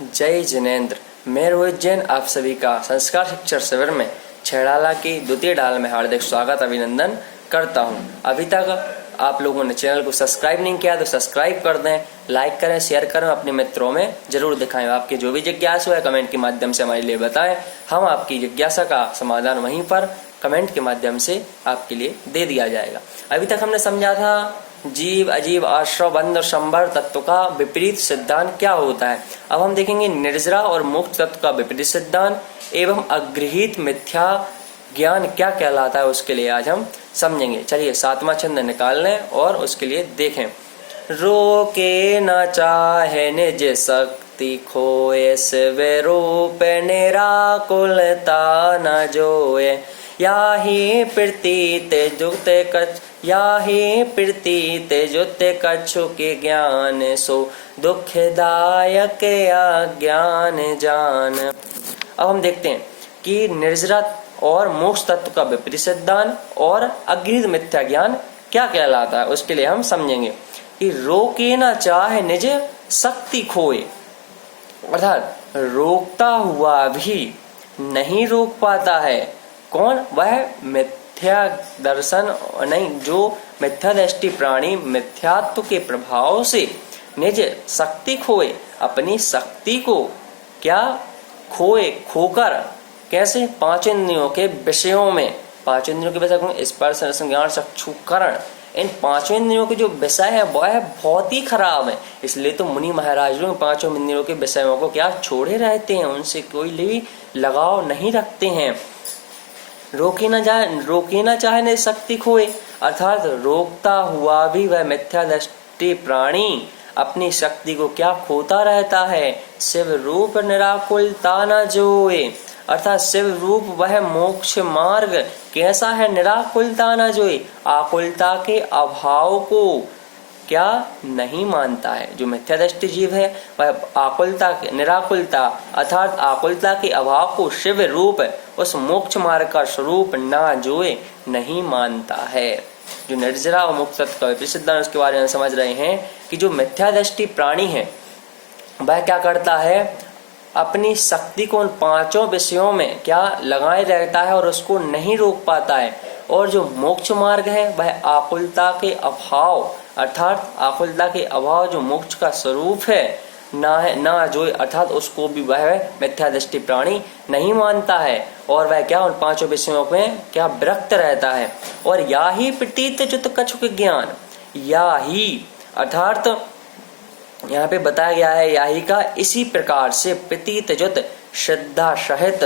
जय जिनेंद्र। मैं रोहित जैन आप सभी का संस्कार शिक्षण शिविर में छेड़ाला की द्वितीय डाल में हार्दिक स्वागत अभिनंदन करता हूं। अभी तक आप लोगों ने चैनल को सब्सक्राइब नहीं किया तो सब्सक्राइब कर दें, लाइक करें, शेयर करें, अपने मित्रों में जरूर दिखाएं। आपकी जो भी जिज्ञासा है कमेंट के माध्यम से हमारे लिए बताएं। हम आपकी जिज्ञासा का समाधान वहीं पर कमेंट के माध्यम से आपके लिए दे दिया जाएगा। अभी तक हमने समझा था जीव अजीव आश्रव बंध और संभर तत्व का विपरीत सिद्धांत क्या होता है। अब हम देखेंगे निर्जरा और मुक्त तत्व का विपरीत सिद्धांत एवं अगृहीत मिथ्या ज्ञान क्या कहलाता है, उसके लिए आज हम समझेंगे। चलिए 7वां छंद निकाल लें और उसके लिए देखें। रोके न चाहे निज शक्ति खोए, शिव रूप निराकुलता न जोए। याहि प्रतीत जुत कछु के ज्ञान, सो दुखदायक अज्ञान जान। अब हम देखते हैं कि निर्जरा और मोक्ष तत्व का विपरीत सिद्धांत और अगृहीत मिथ्या ज्ञान क्या कहलाता है, उसके लिए हम समझेंगे कि रोके ना चाहे निज शक्ति खोए, अर्थात रोकता हुआ भी नहीं रोक पाता है। कौन? वह मिथ्या दर्शन नहीं, जो मिथ्या दृष्टि प्राणी मिथ्यात्व के प्रभाव से निज शक्ति खोए, अपनी शक्ति को क्या खोए, खोकर कैसे? पांच इंद्रियों के विषयों में, पांच इंद्रियों के विषय स्पर्श रसन ज्ञान चक्षु करण, इन पांचों इंद्रियों के जो विषय है वह बहुत ही खराब है। इसलिए तो मुनि महाराज लोग पांचों इंद्रियों के विषयों को क्या छोड़े रहते हैं, उनसे कोई भी लगाव नहीं रखते हैं। रोके ना चाहे नहीं शक्ति खोए, अर्थात रोकता हुआ भी वह मिथ्या दृष्टि प्राणी अपनी शक्ति को क्या खोता रहता है। शिव रूप निराकुलता न जोए, अर्थात शिव रूप वह मोक्ष मार्ग कैसा है? निराकुलता न जोए, आकुलता के अभाव को क्या नहीं मानता है। जो मिथ्या दृष्टि जीव है वह आकुलता निराकुलता अर्थात आकुलता के अभाव को शिव रूप उस मोक्ष मार्ग का स्वरूप ना जोए नहीं मानता है। जो निर्जरा और मुक्त तत्व का विपरीत सिद्धांत उसके बारे में समझ रहे हैं कि जो मिथ्या दृष्टि प्राणी है वह क्या करता है? अपनी शक्ति को उन पांचों विषयों में क्या लगाए रहता है और उसको नहीं रोक पाता है। और जो मोक्ष मार्ग है वह आकुलता के अभाव अर्थात आकुलता के अभाव जो मोक्ष का स्वरूप है ना जो अर्थात उसको भी वह मिथ्या दृष्टि प्राणी नहीं मानता है और वह क्या उन पांचों विषयों में क्या विरक्त रहता है। और या ही प्रतीत जुत कछुक ज्ञान, या ही अर्थात यहाँ पे बताया गया है याही का इसी प्रकार से प्रतीत जुत श्रद्धा सहित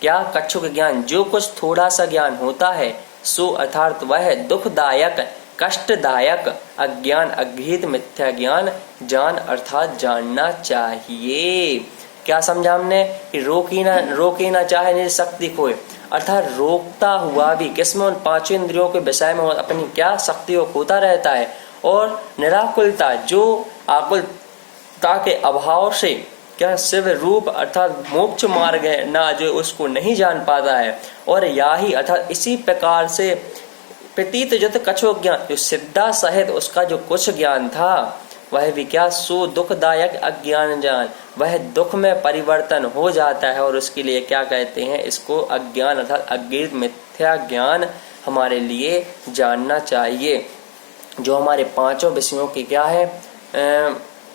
क्या कछुक ज्ञान, जो कुछ थोड़ा सा ज्ञान होता है सो अर्थात वह दुखदायक कष्टदायक अज्ञान अगृहीत मिथ्या ज्ञान जान अर्थात जानना चाहिए। क्या समझा हमने कि रोके ना चाहे निज शक्ति खोए, अर्थात रोकता हुआ भी किसमें? उन पांचों इंद्रियों के विषय में अपनी क्या शक्ति को खोता रहता है। और निराकुलता जो आकुलता के अभाव से क्या शिव रूप अर्थात मोक्ष मार्ग है ना जो उसको नहीं जान पाता है। और याही अर्थात इसी प्रकार से प्रतीत जुत कछुक ज्ञान, जो सिद्धा सहित उसका जो कुछ ज्ञान था वह भी क्या सो दुखदायक अज्ञान जान, वह दुख में परिवर्तन हो जाता है। और उसके लिए क्या कहते हैं? इसको अज्ञान अर्थात अज्ञात मिथ्या ज्ञान हमारे लिए जानना चाहिए। जो हमारे पांचों विषयों की क्या है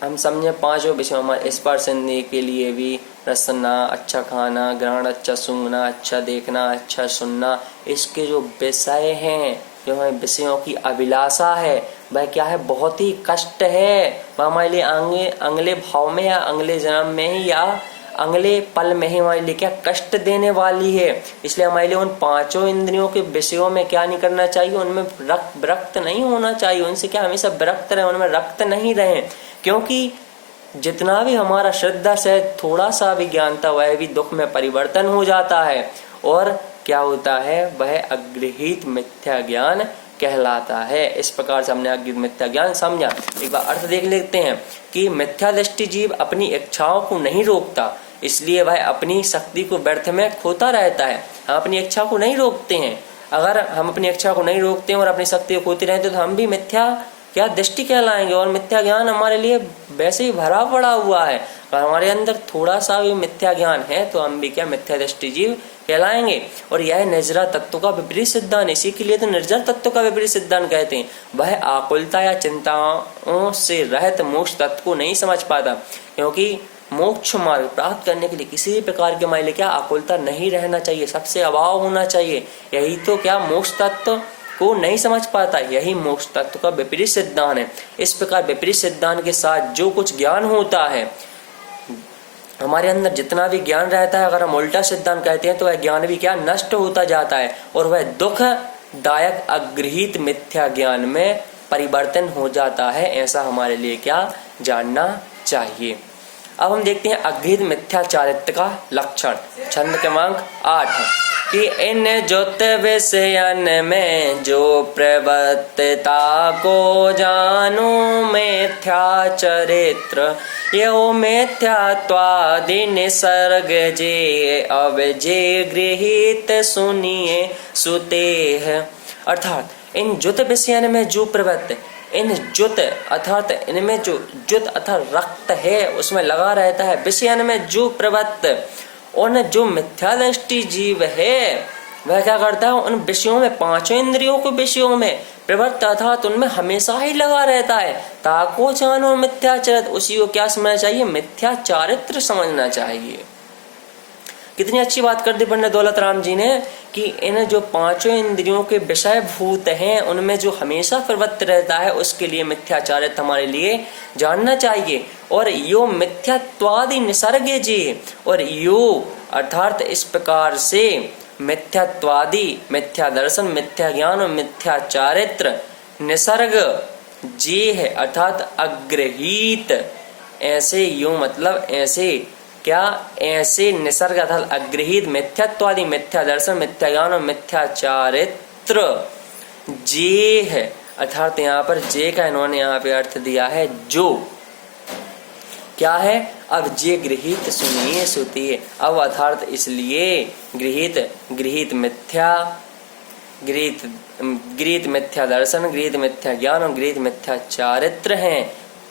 हम समझे, पांचों विषय हमारे स्पर्श इंद्रिय के लिए भी रसना, अच्छा खाना, ग्रहण, अच्छा सूंघना, अच्छा देखना, अच्छा सुनना, इसके जो विषय हैं, जो हमारे विषयों की अभिलाषा है वह क्या है? बहुत ही कष्ट है। वह हमारे लिए अगले भाव में या अगले जन्म में ही या अगले पल में ही हमारे लिए क्या कष्ट देने वाली है। इसलिए हमारे लिए उन पांचों इंद्रियों के विषयों में क्या नहीं करना चाहिए? उनमें विरक्त नहीं होना चाहिए। उनसे क्या हमेशा विरक्त रहे, उनमें रक्त नहीं रहे। क्योंकि जितना भी हमारा श्रद्धा से थोड़ा सा भी ज्ञान था वह भी दुख में परिवर्तन हो जाता है और क्या होता है? वह अगृहीत मिथ्या ज्ञान कहलाता है। इस प्रकार से हमने अगृहीत मिथ्या ज्ञान समझा। एक बार अर्थ देख लेते हैं कि मिथ्या दृष्टि जीव अपनी इच्छाओं को नहीं रोकता, इसलिए वह अपनी शक्ति को व्यर्थ में खोता रहता है। हम अपनी इच्छा को नहीं रोकते हैं। अगर हम अपनी इच्छा को नहीं रोकते हैं और अपनी शक्ति को खोते रहते तो हम भी मिथ्या क्या दृष्टि कहलाएंगे और मिथ्या ज्ञान हमारे लिए वैसे ही भरा पड़ा हुआ है। अगर हमारे अंदर थोड़ा सा भी मिथ्या ज्ञान है तो हम भी क्या मिथ्या दृष्टि जीव कहलाएंगे। और यह निर्जरा तत्व का विपरीत सिद्धांत, इसी के लिए तो निर्जरा तत्व का विपरीत सिद्धांत कहते हैं। वह आकुलता या चिंताओं से रहित मोक्ष तत्व को नहीं समझ पाता, क्योंकि मोक्ष मार्ग प्राप्त करने के लिए किसी भी प्रकार के मान क्या आकुलता नहीं रहना चाहिए, सबसे अभाव होना चाहिए। यही तो क्या मोक्ष तत्व को नहीं समझ पाता, यही मोक्ष तत्व का विपरीत सिद्धांत है। इस प्रकार विपरीत सिद्धांत के साथ जो कुछ ज्ञान होता है, हमारे अंदर जितना भी ज्ञान रहता है, अगर हम उल्टा सिद्धांत कहते हैं तो वह ज्ञान भी क्या नष्ट होता जाता है और वह दुखदायक अगृहीत मिथ्या ज्ञान में परिवर्तन हो जाता है। ऐसा हमारे लिए क्या जानना चाहिए। अब हम देखते हैं अगृहीत मिथ्या चारित्र का लक्षण। छंद क्रमांक 8 कि इन ज्योत विषयन में जो प्रवृत्तता को जानू मिथ्या चरित्र, यो मिथ्यात्वादि निसर्ग जे अब जे गृहीत सुनिए सुते है। अर्थात इन ज्योत विषयन में जो प्रवृत्त, इन ज्योत अर्थात इनमें जो ज्योत अर्थात रक्त है उसमें लगा रहता है, विषयन में जो प्रवृत्त, उन जो मिथ्या दृष्टि जीव है वह क्या करता है, उन विषयों में, पांचों इंद्रियों के विषयों में प्रवृत्त अर्थात उनमें हमेशा ही लगा रहता है। ताको जानो मिथ्या चरित्र, उसी को क्या समझना चाहिए, मिथ्या चारित्र समझना चाहिए। कितनी अच्छी बात कर दी पंडित दौलत राम जी ने कि इन जो पांचों इंद्रियों के विषय भूत हैं उनमें जो हमेशा प्रवृत्त रहता है उसके लिए मिथ्याचारित्र हमारे लिए जानना चाहिए। और यो मिथ्यात्वादि निसर्गे जी, और यो अर्थात इस प्रकार से मिथ्यात्वादि, मिथ्या दर्शन, मिथ्या ज्ञान और मिथ्या चारित्र निसर्ग जे है अर्थात अग्रहीत, ऐसे यो मतलब ऐसे क्या, ऐसे निसर्ग अर्थात अग्रहीत मिथ्यात्वादि, मिथ्या दर्शन, मिथ्या ज्ञान और मिथ्या चारित्र जे है अर्थात यहाँ पर जे का इन्होंने यहाँ पे अर्थ दिया है जो क्या है, अब जे गृहीत सुनिए सुतिए। अब अर्थात इसलिए गृहीत मिथ्या, गृहीत मिथ्या दर्शन, गृहीत मिथ्या ज्ञान और गृहीत मिथ्या चारित्र हैं,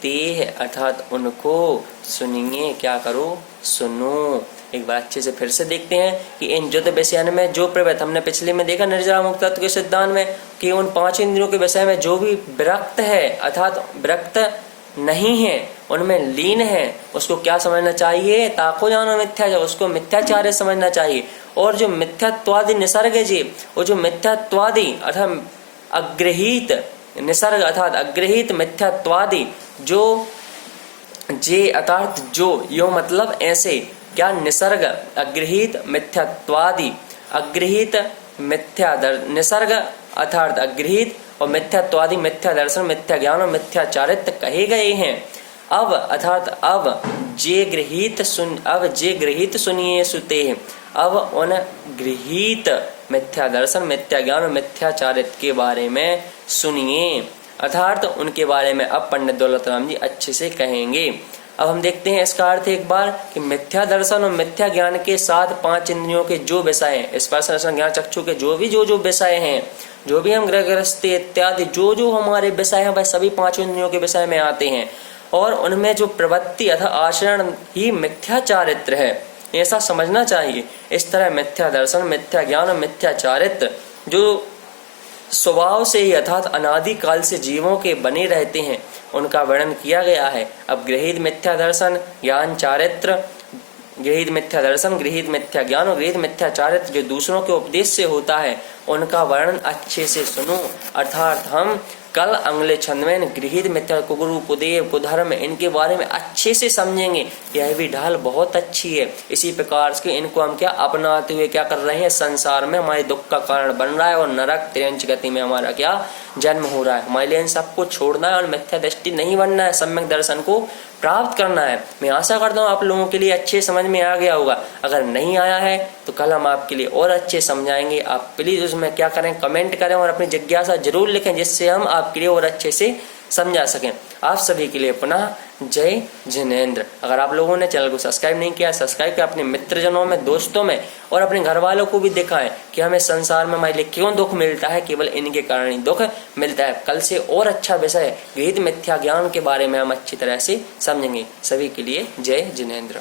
ते अर्थात उनको सुनिए, क्या करो, सुनो। एक बार अच्छे से फिर से देखते हैं कि इन ज्योत विषयन में जो प्रवृत्त, हमने पिछले में देखा निर्जरा मुक्त तत्व के सिद्धांत में कि उन पांच इंद्रियों के विषय में जो भी विरक्त है अर्थात विरक्त नहीं है, उनमें लीन है, उसको क्या समझना चाहिए, ताको जानो मिथ्या, उसको मिथ्याचार्य समझना चाहिए। और जो मिथ्यात्वादि निसर्ग है जी, वो जो मिथ्यात्वादि अर्थात अग्रहीत निसर्ग अर्थात अग्रहीत मिथ्यात्वादि जो जे अर्थात जो, यो मतलब ऐसे क्या, निसर्ग अग्रहीत मिथ्यात्वादि, अग्रहीत मिथ्या निसर्ग अर्थात अग्रहीत और मिथ्यात्वादि, मिथ्या दर्शन, मिथ्या ज्ञान और मिथ्या चारित्र कहे गए हैं। अब अर्थात अब जे गृहीत सुनिए सुते हैं, अब उन गृहीत मिथ्या दर्शन, मिथ्या ज्ञान और मिथ्या चारित्र के बारे में सुनिए, अर्थात उनके बारे में अब पंडित दौलत राम जी अच्छे से कहेंगे। अब हम देखते हैं इसका अर्थ एक बार कि मिथ्या दर्शन और मिथ्या ज्ञान के साथ पांच इंद्रियों के जो विषय हैं, स्पर्श रसन ज्ञान चक्षु के जो विषय हैं, जो भी हम ग्रह गृहस्थी इत्यादि जो हमारे विषय हैं वह सभी पांचों इंद्रियों के विषय में आते हैं और उनमें जो प्रवृत्ति अथवा आचरण ही मिथ्या चारित्र है, ऐसा समझना चाहिए। इस तरह मिथ्या दर्शन, मिथ्या ज्ञान और मिथ्या चारित्र जो स्वभाव से ही अर्थात अनादि काल से जीवों के बने रहते हैं उनका वर्णन किया गया है। अब गृहीत मिथ्या दर्शन, ज्ञान चारित्र, गृहीत मिथ्या दर्शन, गृहीत मिथ्या ज्ञान और गृहीत मिथ्या चारित्र जो दूसरों के उपदेश से होता है उनका वर्णन अच्छे से सुनो। अर्थात हम कल अगले छंद में गृहीत मिथ्या कुगुरु कुदेव कुधर्म इनके बारे में अच्छे से समझेंगे। यह भी ढाल बहुत अच्छी है। इसी प्रकार से इनको हम क्या अपनाते हुए क्या कर रहे हैं, संसार में हमारे दुख का कारण बन रहा है और नरक त्रियंच गति में हमारा क्या जन्म हो रहा है। हमारे लिए इन सबको छोड़ना है और मिथ्या दृष्टि नहीं बनना है, सम्यक दर्शन को प्राप्त करना है। मैं आशा करता हूँ आप लोगों के लिए अच्छे समझ में आ गया होगा। अगर नहीं आया है तो कल हम आपके लिए और अच्छे समझाएंगे। आप प्लीज उसमें क्या करें, कमेंट करें और अपनी जिज्ञासा जरूर लिखें जिससे हम आपके लिए और अच्छे से समझा सकें। आप सभी के लिए पुनः जय जिनेंद्र। अगर आप लोगों ने चैनल को सब्सक्राइब नहीं किया, सब्सक्राइब किया, अपने मित्रजनों में, दोस्तों में और अपने घर वालों को भी दिखाएं कि हमें संसार में हमारे लिए क्यों दुख मिलता है, केवल इनके कारण ही दुख मिलता है। कल से और अच्छा विषय गीत मिथ्या ज्ञान के बारे में हम अच्छी तरह से समझेंगे। सभी के लिए जय जिनेंद्र।